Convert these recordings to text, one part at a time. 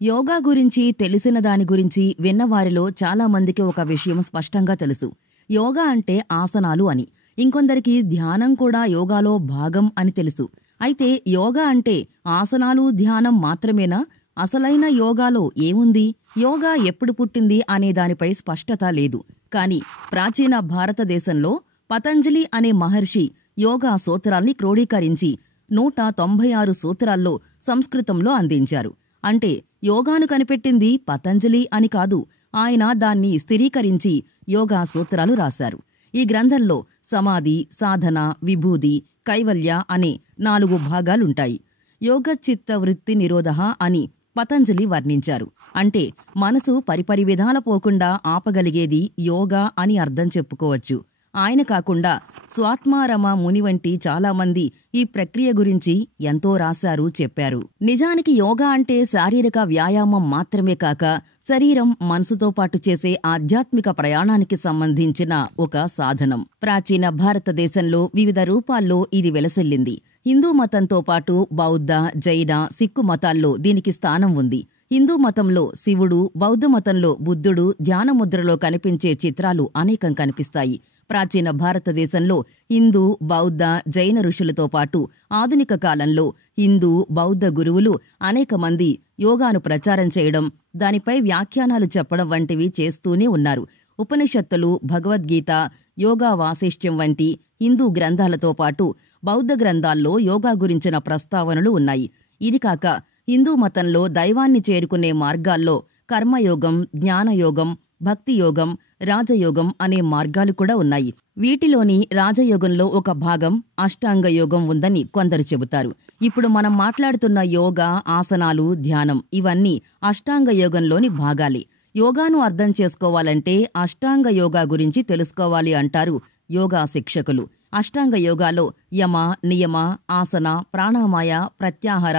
యోగా గురించి తెలిసిన దాని గురించి విన్నవారిలో చాలామందికి ఒక విషయం స్పష్టంగా తెలుసు. యోగా అంటే ఆసనాలు అని. ఇంకొందరికి ధ్యానం కూడా యోగాలో భాగం అని తెలుసు. అయితే యోగా అంటే ఆసనాలు, ధ్యానం మాత్రమేనా? అసలైన యోగాలో ఏముంది? యోగా ఎప్పుడు పుట్టింది అనే దానిపై స్పష్టత లేదు. కాని ప్రాచీన భారతదేశంలో పతంజలి అనే మహర్షి యోగా సూత్రాల్ని క్రోడీకరించి 196 సూత్రాల్లో సంస్కృతంలో అందించారు. అంటే యోగాను కనిపెట్టింది పతంజలి అని కాదు, ఆయన దాన్ని స్థిరీకరించి యోగా సూత్రాలు రాశారు. ఈ గ్రంథంలో సమాధి, సాధన, విభూది, కైవల్య అనే 4 భాగాలుంటాయి. యోగచిత్త వృత్తి నిరోధః అని పతంజలి వర్ణించారు. అంటే మనసు పరిపరి విధాల పోకుండా ఆపగలిగేది యోగా అని అర్థం చెప్పుకోవచ్చు. ఆయన కాకుండా స్వాత్మారమ ముని వంటి చాలామంది ఈ ప్రక్రియ గురించి ఎంతో రాశారు, చెప్పారు. నిజానికి యోగా అంటే శారీరక వ్యాయామం మాత్రమే కాక శరీరం, మనసుతో పాటు చేసే ఆధ్యాత్మిక ప్రయాణానికి సంబంధించిన ఒక సాధనం. ప్రాచీన భారతదేశంలో వివిధ రూపాల్లో ఇది వెలసిల్లింది. హిందూ మతంతో పాటు బౌద్ధ, జైన, సిక్కు మతాల్లో దీనికి స్థానం ఉంది. హిందూ మతంలో శివుడు, బౌద్ధ మతంలో బుద్ధుడు ధ్యానముద్రలో కనిపించే చిత్రాలు అనేకం కనిపిస్తాయి. ప్రాచీన భారతదేశంలో హిందూ, బౌద్ధ, జైన ఋషులతో పాటు ఆధునిక కాలంలో హిందూ, బౌద్ధ గురువులు అనేక మంది యోగాను ప్రచారం చేయడం, దానిపై వ్యాఖ్యానాలు చెప్పడం వంటివి చేస్తూనే ఉన్నారు. ఉపనిషత్తులు, భగవద్గీత, యోగా వాసిష్ట్యం వంటి హిందూ గ్రంథాలతో పాటు బౌద్ధ గ్రంథాల్లో యోగా గురించిన ప్రస్తావనలు ఉన్నాయి. ఇది కాక హిందూ మతంలో దైవాన్ని చేరుకునే మార్గాల్లో కర్మయోగం, జ్ఞానయోగం, భక్తియోగం, రాజయోగం అనే మార్గాలు కూడా ఉన్నాయి. వీటిలోని రాజయోగంలో ఒక భాగం అష్టాంగ యోగం ఉందని కొందరు చెబుతారు. ఇప్పుడు మనం మాట్లాడుతున్న యోగా, ఆసనాలు, ధ్యానం ఇవన్నీ అష్టాంగ యోగంలోని భాగాలే. యోగాను అర్థం చేసుకోవాలంటే అష్టాంగ యోగా గురించి తెలుసుకోవాలి అంటారు యోగా శిక్షకులు. అష్టాంగ యోగాలో యమ, నియమ, ఆసన, ప్రాణామాయ, ప్రత్యాహార,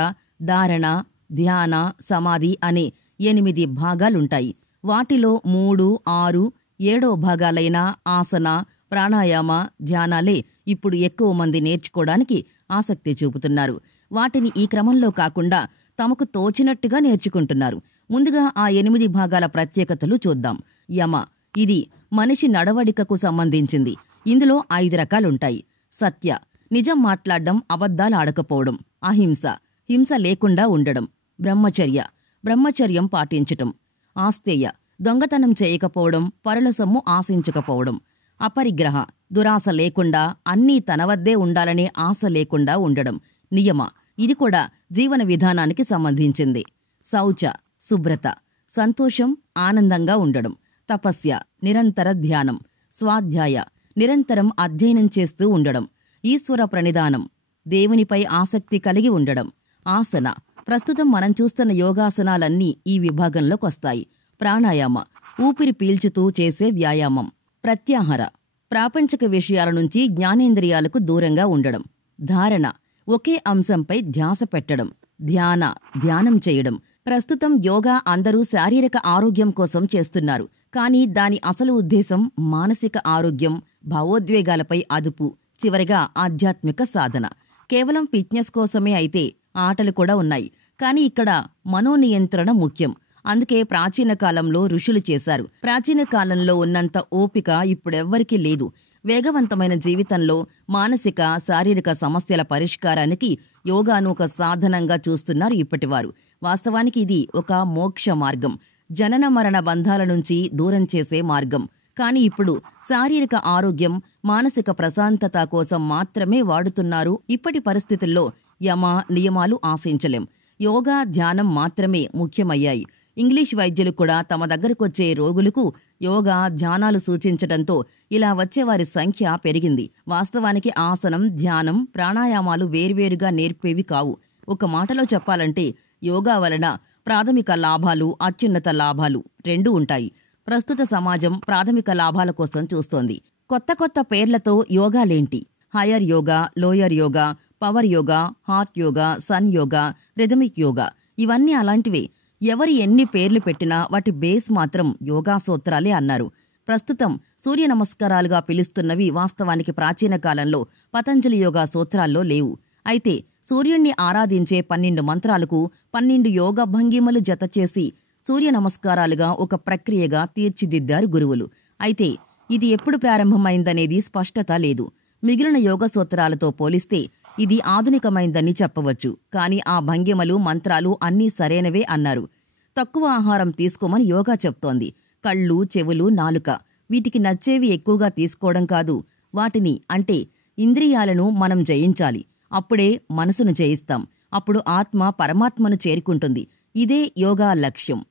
ధారణ, ధ్యాన, సమాధి అనే 8 భాగాలుంటాయి. వాటిలో 3, 6, 7 భాగాలైన ఆసన, ప్రాణాయామ, ధ్యానాలే ఇప్పుడు ఎక్కువ మంది నేర్చుకోవడానికి ఆసక్తి చూపుతున్నారు. వాటిని ఈ క్రమంలో కాకుండా తమకు తోచినట్టుగా నేర్చుకుంటున్నారు. ముందుగా ఆ 8 భాగాల ప్రత్యేకతలు చూద్దాం. యమ, ఇది మనిషి నడవడికకు సంబంధించింది. ఇందులో 5 రకాలుంటాయి. సత్య, నిజం మాట్లాడడం, అబద్ధాలు ఆడకపోవడం. అహింస, హింస లేకుండా ఉండడం. బ్రహ్మచర్య, బ్రహ్మచర్యం పాటించటం. ఆస్తేయ, దొంగతనం చేయకపోవడం, పరుల సొమ్ము ఆశించకపోవడం. అపరిగ్రహ, దురాశ లేకుండా అన్నీ తన వద్దే ఉండాలనే ఆశ లేకుండా ఉండడం. నియమ, ఇది కూడా జీవన విధానానికి సంబంధించింది. శౌచ, శుభ్రత, సంతోషం, ఆనందంగా ఉండడం. తపస్య, నిరంతర ధ్యానం. స్వాధ్యాయ, నిరంతరం అధ్యయనం చేస్తూ ఉండడం. ఈశ్వర ప్రణిధానం, దేవునిపై ఆసక్తి కలిగి ఉండడం. ఆసన, ప్రస్తుతం మనం చూస్తున్న యోగాసనాలన్నీ ఈ విభాగంలోకొస్తాయి. ప్రాణాయామ, ఊపిరి పీల్చుతూ చేసే వ్యాయామం. ప్రత్యాహార, ప్రాపంచిక విషయాల నుంచి జ్ఞానేంద్రియాలకు దూరంగా ఉండడం. ధారణ, ఒకే అంశంపై ధ్యాస పెట్టడం. ధ్యానం చేయడం. ప్రస్తుతం యోగా అందరూ శారీరక ఆరోగ్యం కోసం చేస్తున్నారు. కానీ దాని అసలు ఉద్దేశం మానసిక ఆరోగ్యం, భావోద్వేగాలపై అదుపు, చివరిగా ఆధ్యాత్మిక సాధన. కేవలం ఫిట్నెస్ కోసమే అయితే ఆటలు కూడా ఉన్నాయి. కానీ ఇక్కడ మనోనియంత్రణ ముఖ్యం. అందుకే ప్రాచీన కాలంలో ఋషులు చేశారు. ప్రాచీన కాలంలో ఉన్నంత ఓపిక ఇప్పుడెవ్వరికీ లేదు. వేగవంతమైన జీవితంలో మానసిక, శారీరక సమస్యల పరిష్కారానికి యోగాను ఒక సాధనంగా చూస్తున్నారు ఇప్పటివారు. వాస్తవానికి ఇది ఒక మోక్ష మార్గం, జనన మరణ బంధాల నుంచి దూరం చేసే మార్గం. కానీ ఇప్పుడు శారీరక ఆరోగ్యం, మానసిక ప్రశాంతత కోసం మాత్రమే వాడుతున్నారు. ఇప్పటి పరిస్థితుల్లో యమ, నియమాలు ఆశించలేం. యోగా, ధ్యానం మాత్రమే ముఖ్యమయ్యాయి. ఇంగ్లీష్ వైద్యులు కూడా తమ దగ్గరకొచ్చే రోగులకు యోగా, ధ్యానాలు సూచించడంతో ఇలా వచ్చేవారి సంఖ్య పెరిగింది. వాస్తవానికి ఆసనం, ధ్యానం, ప్రాణాయామాలు వేర్వేరుగా నేర్పేవి కావు. ఒక మాటలో చెప్పాలంటే యోగా వలన ప్రాథమిక లాభాలు, అత్యున్నత లాభాలు 2 ఉంటాయి. ప్రస్తుత సమాజం ప్రాథమిక లాభాల కోసం చూస్తోంది. కొత్త కొత్త పేర్లతో యోగాలేంటి? Higher yoga, lower yoga, power yoga, heart yoga, sun yoga, rhythmic yoga, ఇవన్నీ అలాంటివే. ఎవరు ఎన్ని పేర్లు పెట్టినా వాటి బేస్ మాత్రం యోగా సూత్రాలే అన్నారు. ప్రస్తుతం సూర్య నమస్కారాలుగా పిలుస్తున్నవి వాస్తవానికి ప్రాచీన కాలంలో పతంజలి యోగా సూత్రాల్లో లేవు. అయితే సూర్యుణ్ణి ఆరాధించే 12 మంత్రాలకు 12 యోగ భంగిమలు జతచేసి సూర్య నమస్కారాలుగా ఒక ప్రక్రియగా తీర్చిదిద్దారు గురువులు. అయితే ఇది ఎప్పుడు ప్రారంభమైందనేది స్పష్టత లేదు. మిగిలిన యోగ సూత్రాలతో పోలిస్తే ఇది ఆధునికమైందని చెప్పవచ్చు. కానీ ఆ భంగిమలు, మంత్రాలు అన్నీ సరైనవే అన్నారు. తక్కువ ఆహారం తీసుకోమని యోగా చెప్తోంది. కళ్ళు, చెవులు, నాలుక వీటికి నచ్చేవి ఎక్కువగా తీసుకోవడం కాదు, వాటిని అంటే ఇంద్రియాలను మనం జయించాలి. అప్పుడే మనసును జయిస్తాం. అప్పుడు ఆత్మ పరమాత్మను చేరుకుంటుంది. ఇదే యోగా లక్ష్యం.